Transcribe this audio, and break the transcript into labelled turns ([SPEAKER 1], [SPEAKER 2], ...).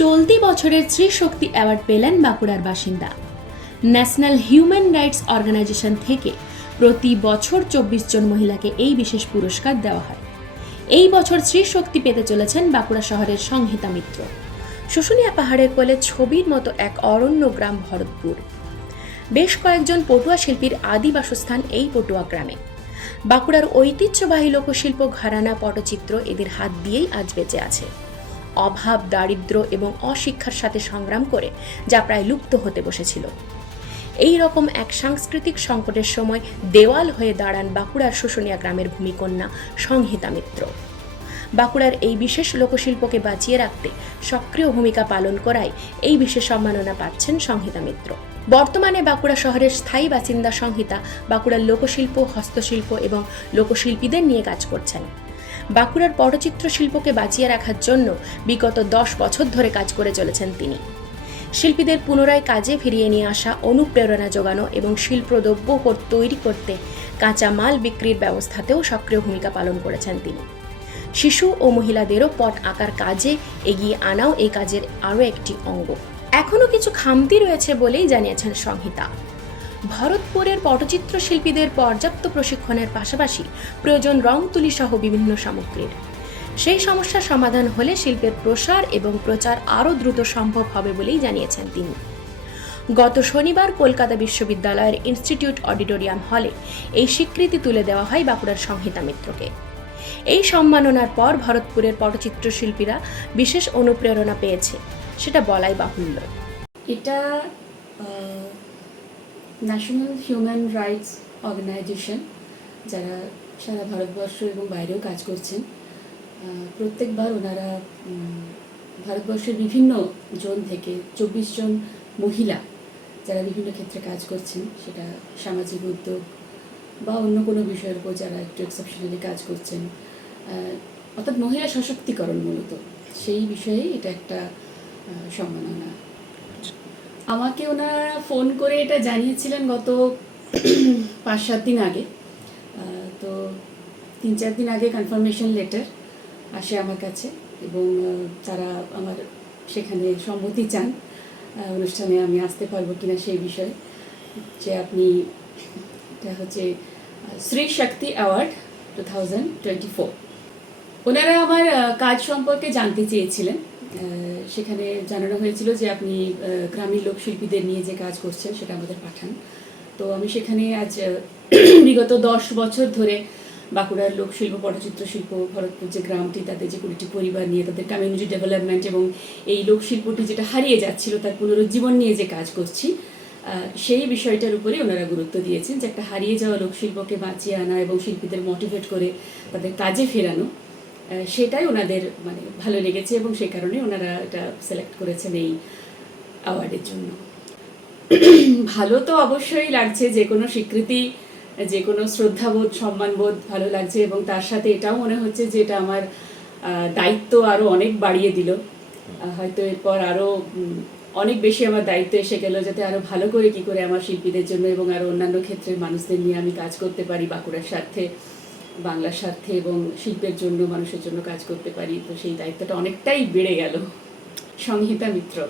[SPEAKER 1] চলতি বছরের ত্রিশক্তি অ্যাওয়ার্ড পেলেন বাঁকুড়ার বাসিন্দা। ন্যাশনাল হিউম্যান রাইটস অর্গানাইজেশন থেকে প্রতি বছর চব্বিশ জন মহিলাকে এই বিশেষ পুরস্কার দেওয়া হয়। এই বছর ত্রিশক্তি পেতে চলেছেন বাঁকুড়া শহরের সংহিতা মিত্র। শুশুনিয়া পাহাড়ের কোলে ছবির মতো এক অরণ্য গ্রাম ভরতপুর। বেশ কয়েকজন পটুয়া শিল্পীর আদি বাসস্থান এই পটুয়া গ্রামে। বাঁকুড়ার ঐতিহ্যবাহী লোকশিল্প ঘরানা পটচিত্র এদের হাত দিয়েই আজ বেঁচে আছে। অভাব দারিদ্র্য এবং অশিক্ষার সাথে সংগ্রাম করে, যা প্রায় লুপ্ত হতে বসেছিল। এই রকম এক সাংস্কৃতিক সংকটের সময় দেওয়াল হয়ে দাঁড়ান বাঁকুড়ার শুশুনিয়া গ্রামের ভূমিকন্যা সংহিতা মিত্র। বাঁকুড়ার এই বিশেষ লোকশিল্পকে বাঁচিয়ে রাখতে সক্রিয় ভূমিকা পালন করায় এই বিশেষ সম্মাননা পাচ্ছেন সংহিতা মিত্র। বর্তমানে বাঁকুড়া শহরের স্থায়ী বাসিন্দা সংহিতা বাঁকুড়ার লোকশিল্প, হস্তশিল্প এবং লোকশিল্পীদের নিয়ে কাজ করছেন। বাঁকুড়ার পটচিত্র শিল্পকে বাঁচিয়ে রাখার জন্য বিগত দশ বছর ধরে কাজ করে চলেছেন তিনি। শিল্পীদের পুনরায় কাজে ফিরিয়ে নিয়ে আসা অনুপ্রেরণা যোগানো এবং শিল্পদ্রব্য তৈরি করতে কাঁচা মাল বিক্রির ব্যবস্থাতেও সক্রিয় ভূমিকা পালন করেছেন তিনি। শিশু ও মহিলাদেরও পট আঁকার কাজে এগিয়ে আনাও এই কাজের আরও একটি অঙ্গ। এখনও কিছু খামতি রয়েছে বলেই জানিয়েছেন সংহিতা। ভরতপুরের পটচিত্র শিল্পীদের পর্যাপ্ত প্রশিক্ষণের পাশাপাশি প্রয়োজন রং তুলি সহ বিভিন্ন সামগ্রীর। সেই সমস্যার সমাধান হলে শিল্পের প্রসার এবং প্রচার আরও দ্রুত সম্ভব হবে বলেই জানিয়েছেন তিনি। গত শনিবার কলকাতা বিশ্ববিদ্যালয়ের ইনস্টিটিউট অডিটোরিয়াম হলে এই স্বীকৃতি তুলে দেওয়া হয় বাঁকুড়ার সংহিতা মিত্রকে। এই সম্মাননার পর ভরতপুরের পটচিত্র শিল্পীরা বিশেষ অনুপ্রেরণা পেয়েছে, সেটা বলাই বাহুল্য।
[SPEAKER 2] এটা ন্যাশনাল হিউম্যান রাইটস অর্গানাইজেশন যারা সারা ভারতবর্ষ এবং বাইরেও কাজ করছেন প্রত্যেকবার ওনারা ভারতবর্ষের বিভিন্ন জোন থেকে চব্বিশ জন মহিলা যারা বিভিন্ন ক্ষেত্রে কাজ করছেন, সেটা সামাজিক উদ্যোগ বা অন্য কোনো বিষয়ের উপর যারা একটু এক্সেপশনালি কাজ করছেন অর্থাৎ মহিলা সশক্তিকরণ মূলত, সেই বিষয়ে এটা একটা সম্মাননা। আমাকে ওনারা ফোন করে এটা জানিয়েছিলেন গত পাঁচ, সাত দিন আগে। তো তিন, চার দিন আগে কনফার্মেশন লেটার আসে আমার কাছে এবং তারা আমার সেখানে সম্মতি চান অনুষ্ঠানে আমি আসতে পারব কিনা সেই বিষয়ে যে আপনি, এটা হচ্ছে Shri Shakti award two thousand twenty four ওনারা আমার কাজ সম্পর্কে জানতে চেয়েছিলেন। সেখানে জানানো হয়েছিল যে আপনি গ্রামীণ লোকশিল্পীদের নিয়ে যে কাজ করছেন সেটা আমাদের পাঠান। তো আমি সেখানে আজ বিগত দশ বছর ধরে বাঁকুড়ার লোকশিল্প, পটচিত্র শিল্প, ভরতপুর যে গ্রামটি তাদের যে কুড়িটি পরিবার নিয়ে, তাদের কমিউনিটি ডেভেলপমেন্ট এবং এই লোকশিল্পটি যেটা হারিয়ে যাচ্ছিল, তার পুনরুজ্জীবন নিয়ে যে কাজ করছি সেই বিষয়টার উপরেই ওনারা গুরুত্ব দিয়েছেন যে একটা হারিয়ে যাওয়া লোকশিল্পকে বাঁচিয়ে আনা এবং শিল্পীদের মোটিভেট করে তাদের কাজে ফেরানো। সেটাই ওনাদের মানে ভালো লেগেছে এবং সেই কারণে ওনারা এটা সিলেক্ট করেছেন এই অ্যাওয়ার্ডের জন্য। ভালো তো অবশ্যই লাগছে, যে কোনো স্বীকৃতি, যে কোনো শ্রদ্ধাবোধ, সম্মানবোধ ভালো লাগছে এবং তার সাথে এটাও মনে হচ্ছে যে এটা আমার দায়িত্ব আরও অনেক বাড়িয়ে দিল। হয়তো এরপর আরও অনেক বেশি আমার দায়িত্ব এসে গেল যাতে আরও ভালো করে কি করে আমার শিল্পীদের জন্য এবং আরও অন্যান্য ক্ষেত্রের মানুষদের নিয়ে আমি কাজ করতে পারি বাঁকুড়ার স্বার্থে। বাংলার স্বার্থে এবং শিল্পের জন্য, মানুষের জন্য কাজ করতে পারি, তো সেই দায়িত্বটা অনেকটাই বেড়ে গেল। সংহিতা মিত্র।